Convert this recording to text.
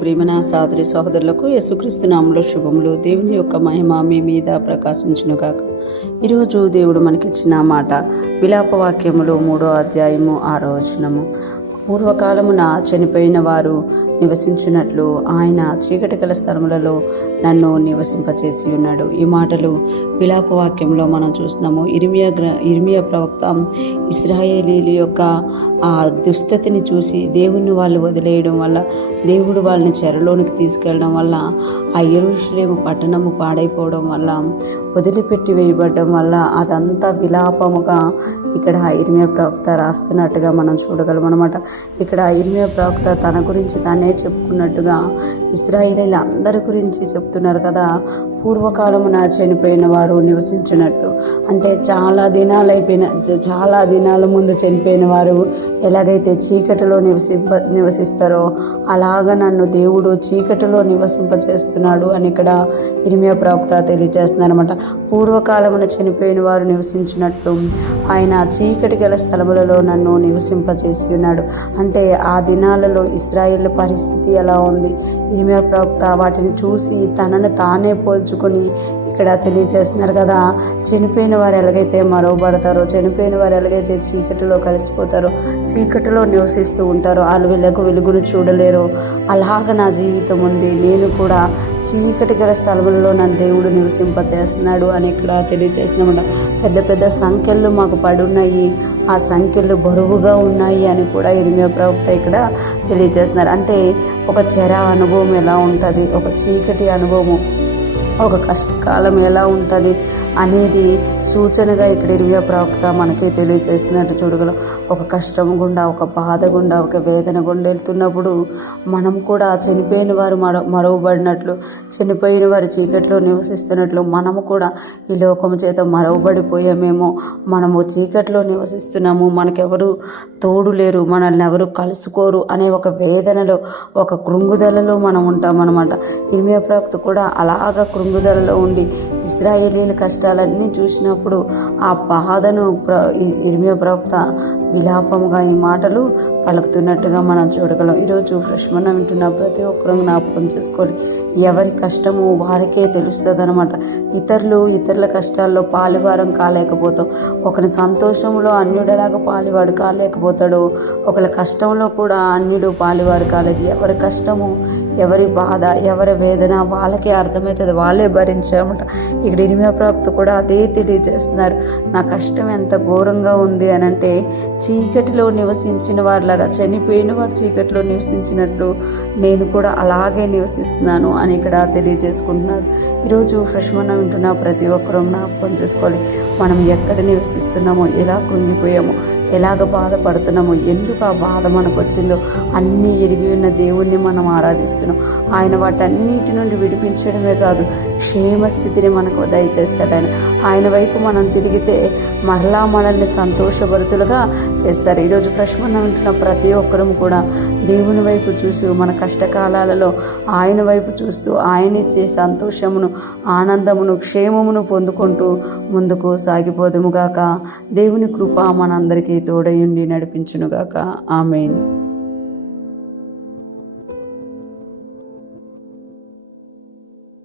ప్రియమైన సహోదరి సహోదరులకు యేసుక్రీస్తు నామములో శుభములు. దేవుని యొక్క మహిమ మీ మీద ప్రకాశించును గాక. ఈరోజు దేవుడు మనకిచ్చిన మాట విలాపవాక్యములు 3వ అధ్యాయము 6వ వచనము. పూర్వకాలమున చనిపోయిన వారు నివసించినట్లు ఆయన చీకటి గల స్థలములలో నన్ను నివసింపచేసి ఉన్నాడు. ఈ మాటలు విలాపవాక్యంలో మనం చూస్తున్నాము. ఇర్మియా ప్రవక్త ఇశ్రాయేలీల యొక్క ఆ దుస్థితిని చూసి దేవుణ్ణి వాళ్ళు వదిలేయడం వల్ల, దేవుడు వాళ్ళని చెరలోనికి తీసుకెళ్ళడం వల్ల, ఆ యెరూషలేము పట్టణము పాడైపోవడం వల్ల, వదిలిపెట్టి వేయబడడం వల్ల అదంతా విలాపముగా ఇక్కడ ఇర్మియా ప్రవక్త రాస్తున్నట్టుగా మనం చూడగలం అనమాట. ఇక్కడ ఇర్మియా ప్రవక్త తన గురించి తానే చెప్పుకున్నట్టుగా ఇశ్రాయేలీయుల అందరి గురించి చెప్తున్నారు కదా. పూర్వకాలమున చనిపోయిన వారు నివసించినట్టు అంటే చాలా దినాల ముందు చనిపోయిన వారు ఎలాగైతే చీకటిలో నివసిస్తారో అలాగ నన్ను దేవుడు చీకటిలో నివసింపచేస్తున్నాడు అని ఇక్కడ ఇర్మియా ప్రవక్త తెలియజేస్తున్నారు అనమాట. పూర్వకాలమున చనిపోయిన వారు నివసించినట్లు ఆయన చీకటి గల స్థలములలో నన్ను నివసింపచేసి ఉన్నాడు. అంటే ఆ దినాలలో ఇశ్రాయేల్ పరిస్థితి ఎలా ఉంది, ఇర్మియా ప్రవక్త వాటిని చూసి తనను తానే పోల్చుకొని ఇక్కడ తెలియజేస్తున్నారు కదా. చనిపోయిన వారు ఎలాగైతే మరవబడతారో, చనిపోయిన వారు ఎలాగైతే చీకటిలో కలిసిపోతారో, చీకటిలో నివసిస్తూ ఉంటారో, వాళ్ళు వెలుగును చూడలేరో, అలాగ నా జీవితం ఉంది. నేను కూడా చీకటి గల స్థలములలో నన్ను దేవుడు నివసింపచేస్తున్నాడు అని ఇక్కడ తెలియజేస్తున్నామట. పెద్ద పెద్ద సంఖ్యలు మాకు పడున్నాయి, ఆ సంఖ్యలు బరువుగా ఉన్నాయి అని కూడా ఇర్మియా ప్రవక్త ఇక్కడ తెలియజేస్తున్నారు. అంటే ఒక చెర అనుభవం ఎలా ఉంటుంది, ఒక చీకటి అనుభవము, ఒక కష్టకాలం ఎలా ఉంటుంది అనేది సూచనగా ఇక్కడ ఇర్మియా ప్రవక్త మనకి తెలియజేస్తున్నట్టు చూడగలం. ఒక కష్టం గుండా, ఒక బాధ గుండా, ఒక వేదన గుండా వెళ్తున్నప్పుడు మనం కూడా చనిపోయిన వారు మరవబడినట్లు, చనిపోయిన వారి చీకట్లో నివసిస్తున్నట్లు మనము కూడా ఈ లోకము చేత మరవబడిపోయామేమో, మనము చీకట్లో నివసిస్తున్నాము, మనకెవరు తోడు లేరు, మనల్ని ఎవరు కలుసుకోరు అనే ఒక వేదనలో, ఒక కృంగుదలలో మనం ఉంటామన్నమాట. ఇర్మియా ప్రవక్త కూడా అలాగా కృంగుదలలో ఉండి ఇశ్రాయేలీల కష్టాలన్నీ చూసినప్పుడు ఆ బాధను ఇర్మియా ప్రవక్త విలాపముగా ఈ మాటలు పలుకుతున్నట్టుగా మనం చూడగలం. ఈరోజు ఫ్రెష్ మనం వింటున్న ప్రతి ఒక్కరూ జ్ఞాపకం చేసుకొని ఎవరి కష్టము వారికే తెలుస్తుంది అనమాట. ఇతరుల కష్టాల్లో పాలువారం కాలేకపోతాం. ఒకరి సంతోషంలో అన్యుడలాగా పాలువాడు కాలేకపోతాడు, ఒకరి కష్టంలో కూడా అన్యుడు పాలువాడు కాలేదు. ఎవరి కష్టము, ఎవరి బాధ, ఎవరి వేదన వాళ్ళకే అర్థమవుతుంది, వాళ్ళే భరించామట. ఇక్కడ ఇర్మియా ప్రవక్త కూడా అదే తెలియజేస్తున్నారు. నా కష్టం ఎంత ఘోరంగా ఉంది అని అంటే, చీకటిలో నివసించిన వారిలాగా, చనిపోయిన వారు చీకటిలో నివసించినట్లు నేను కూడా అలాగే నివసిస్తున్నాను అని ఇక్కడ తెలియజేసుకుంటున్నారు. ఈరోజు ఫ్రెష్ మనం వింటున్న ప్రతి ఒక్కరూ జ్ఞాపకం చేసుకోవాలి. మనం ఎక్కడ నివసిస్తున్నామో, ఎలా కృంగిపోయామో, ఎలాగ బాధపడుతున్నామో, ఎందుకు ఆ బాధ మనకు వచ్చిందో అన్నీ ఎరిగి ఉన్న దేవుణ్ణి మనం ఆరాధిస్తున్నాం. ఆయన వాటన్నిటి నుండి విడిపించడమే కాదు, క్షేమస్థితిని మనకు దయచేస్తాడు. ఆయన వైపు మనం తిరిగితే మరలా మనల్ని సంతోషభరితులుగా చేస్తారు. ఈరోజు ఫ్రెష్ మనం వింటున్న ప్రతి ఒక్కరూ కూడా దేవుని వైపు చూస్తూ, మన కష్టకాలాలలో ఆయన వైపు చూస్తూ, ఆయన ఇచ్చే సంతోషమును, ఆనందమును, క్షేమమును పొందుకుంటూ ముందుకు సాగిపోదుముగాక. దేవుని కృప మనందరికీ తోడయుండి నడిపించునుగాక. ఆమేన్.